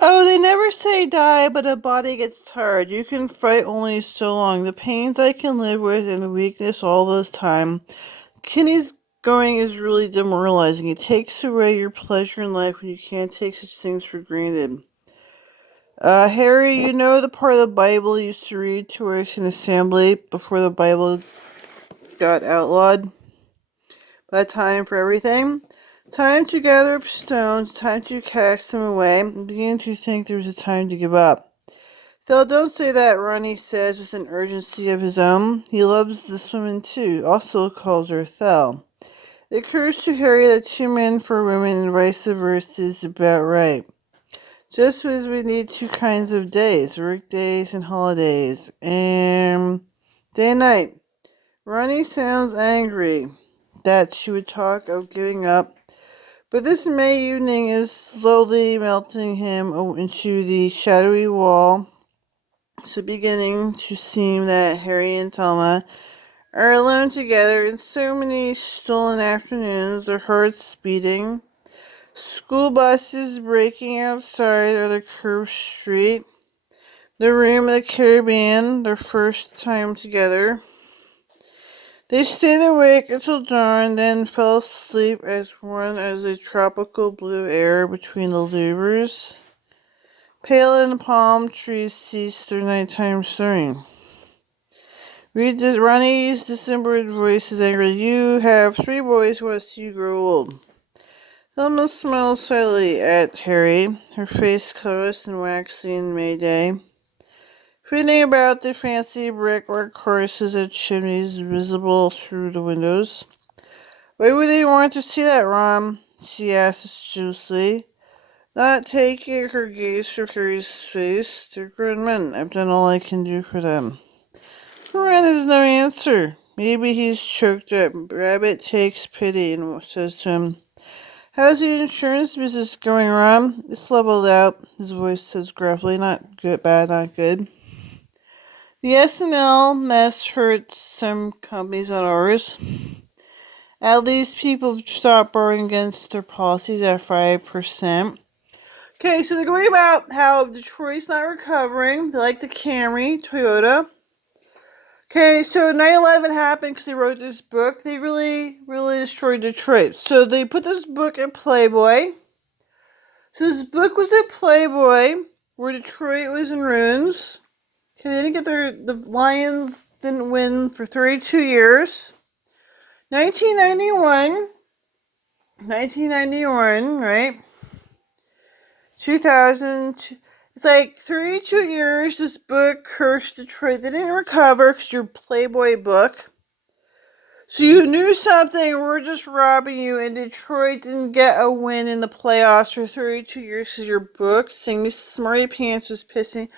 Oh, they never say die, but a body gets tired. You can fight only so long. The pains I can live with and the weakness all this time. Kenny's going is really demoralizing. It takes away your pleasure in life when you can't take such things for granted. Harry, you know the part of the Bible you used to read to us in assembly before the Bible got outlawed? But time for everything. Time to gather up stones, time to cast them away, and begin to think there is a time to give up. Phil, don't say that, Ronnie says with an urgency of his own. He loves this woman too, also calls her Thel. It occurs to Harry that two men for women and vice versa is about right. Just as we need two kinds of days, work days and holidays, and day and night. Ronnie sounds angry that she would talk of giving up, but this May evening is slowly melting him into the shadowy wall. It's beginning to seem that Harry and Thelma are alone together in so many stolen afternoons, their hearts beating, school buses breaking outside or the curved street, the room of the Caribbean, their first time together. They stayed awake until dawn, then fell asleep as one as a tropical blue air between the louvers. Pale and palm trees ceased their nighttime stirring. Ronnie's disembodied voice is angry. You have three boys who want to see you grow old. Thelma smiled slightly at Harry, her face colorless and waxy in May day. Flitting about the fancy brickwork courses and chimneys visible through the windows. Why would they want to see that, Ron? She asked astuciously, not taking her gaze from Harry's face. They're grown men. I've done all I can do for them. Ron has no answer. Maybe he's choked up. Rabbit takes pity and says to him, how's the insurance business going, Ron? It's leveled out, his voice says gruffly. Not good, bad, not good. The S&L mess hurts some companies, not ours. At least people stop borrowing against their policies at 5%. Okay, so they're going about how Detroit's not recovering. They like the Camry, Toyota. Okay, so 9/11 happened because they wrote this book. They really destroyed Detroit. So they put this book in Playboy. So this book was in Playboy, where Detroit was in ruins. Okay, they didn't get the Lions didn't win for 32 years. 1991, right? 2000, it's like 32 years this book cursed Detroit. They didn't recover because your Playboy book. So you knew something, we're just robbing you, and Detroit didn't get a win in the playoffs for 32 years because your book, saying Miss Smarty Pants was pissing.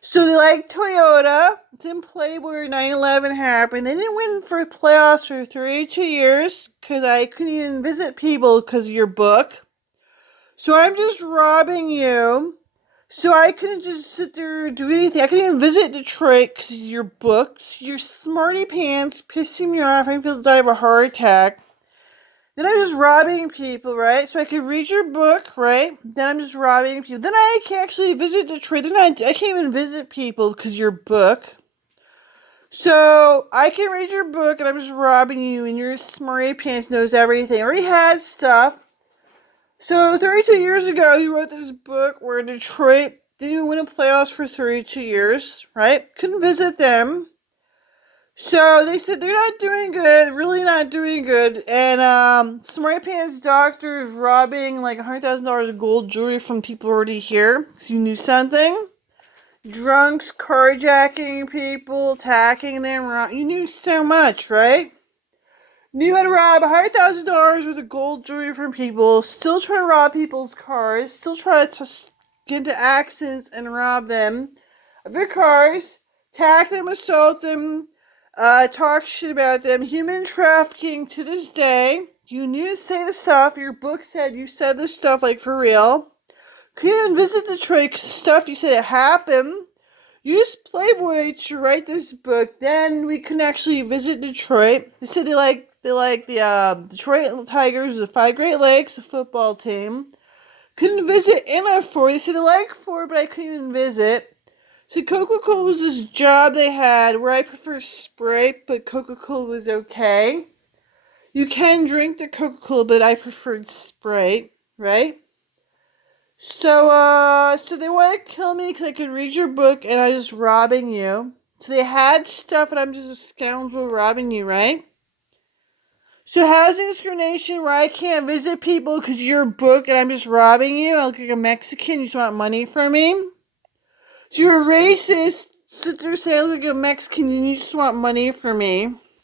So they like Toyota. It's in Playboy where 9/11 happened. They didn't win for playoffs for 32 years because I couldn't even visit people because of your book. So I'm just robbing you. So I couldn't just sit there and do anything. I couldn't even visit Detroit because of your books. Your smarty pants pissing me off. I'm going to die of a heart attack. Then I'm just robbing people, right? So I could read your book, right? Then I'm just robbing people. Then I can actually visit Detroit. I can't even visit people because of your book. So I can read your book and I'm just robbing you, and your smarty pants knows everything. I already had stuff. So 32 years ago, you wrote this book where Detroit didn't even win a playoffs for 32 years, right? Couldn't visit them. So they said they're not doing good, really not doing good. And Smarty Pants doctor is robbing like $100,000 of gold jewelry from people already here. So you knew something. Drunks carjacking people, attacking them. You knew so much, right? Knew how to rob $100,000 worth of gold jewelry from people, still try to rob people's cars, still try to get into accidents and rob them of their cars, attack them, assault them, talk shit about them, human trafficking to this day. You knew to say the stuff, your book said you said this stuff like for real. Couldn't even visit Detroit because stuff you said it happened. Use Playboy to write this book. Then we can actually visit Detroit. They said they like the Detroit Tigers, the 5 Great Lakes, the football team. Couldn't visit NF4. They said I like 4, but I couldn't visit. So Coca-Cola was this job they had where I prefer Sprite, but Coca-Cola was okay. You can drink the Coca-Cola, but I preferred Sprite, right? So they want to kill me because I could read your book and I'm just robbing you. So they had stuff and I'm just a scoundrel robbing you, right? So housing discrimination where I can't visit people because you're a book and I'm just robbing you. I look like a Mexican, you just want money from me. So you're a racist, sit there saying I look like a Mexican and you just want money from me.